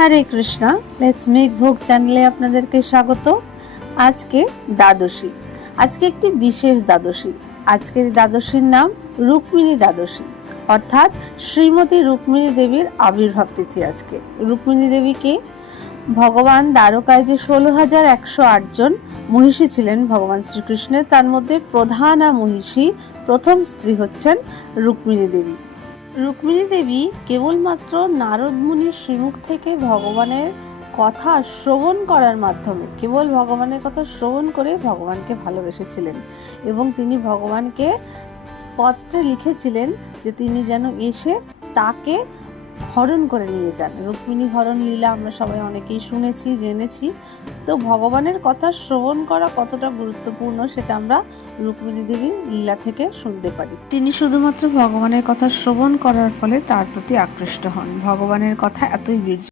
Hare Krishna, let's make ভোগ চ্যানেলে আপনাদেরকে স্বাগত। আজকে দ্বাদশী, আজকে একটি বিশেষ দ্বাদশী। আজকের দ্বাদশীর নাম রুক্মিণী দ্বাদশী, অর্থাৎ শ্রীমতী রুক্মিণী দেবীর আবির্ভাব তিথি। আজকে রুক্মিণী দেবীকে ভগবান দ্বারকায় যে 16,108 জন মহিষী ছিলেন ভগবান শ্রীকৃষ্ণের, তার মধ্যে প্রধানা মহিষী প্রথম স্ত্রী হচ্ছেন রুক্মিণী দেবী। রুক্মিণী দেবী কেবলমাত্র নারদ মুনির শ্রীমুখ থেকে ভগবানের কথা শ্রবণ করার মাধ্যমে, কেবল ভগবানের কথা শ্রবণ করে ভগবানকে ভালোবেসেছিলেন এবং তিনি ভগবানকে পত্রে লিখেছিলেন যে তিনি যেন এসে তাকে হরণ করে নিয়ে যান। রুক্মিণী হরণ লীলা আমরা সবাই অনেকেই শুনেছি, জেনেছি। তো ভগবানের কথা শ্রবণ করা কতটা গুরুত্বপূর্ণ সেটা আমরা রুক্মিণী দেবীর লীলা থেকে শুনতে পারি। তিনি শুধুমাত্র ভগবানের কথা শ্রবণ করার ফলে তার প্রতি আকৃষ্ট হন। ভগবানের কথা এতই বীর্য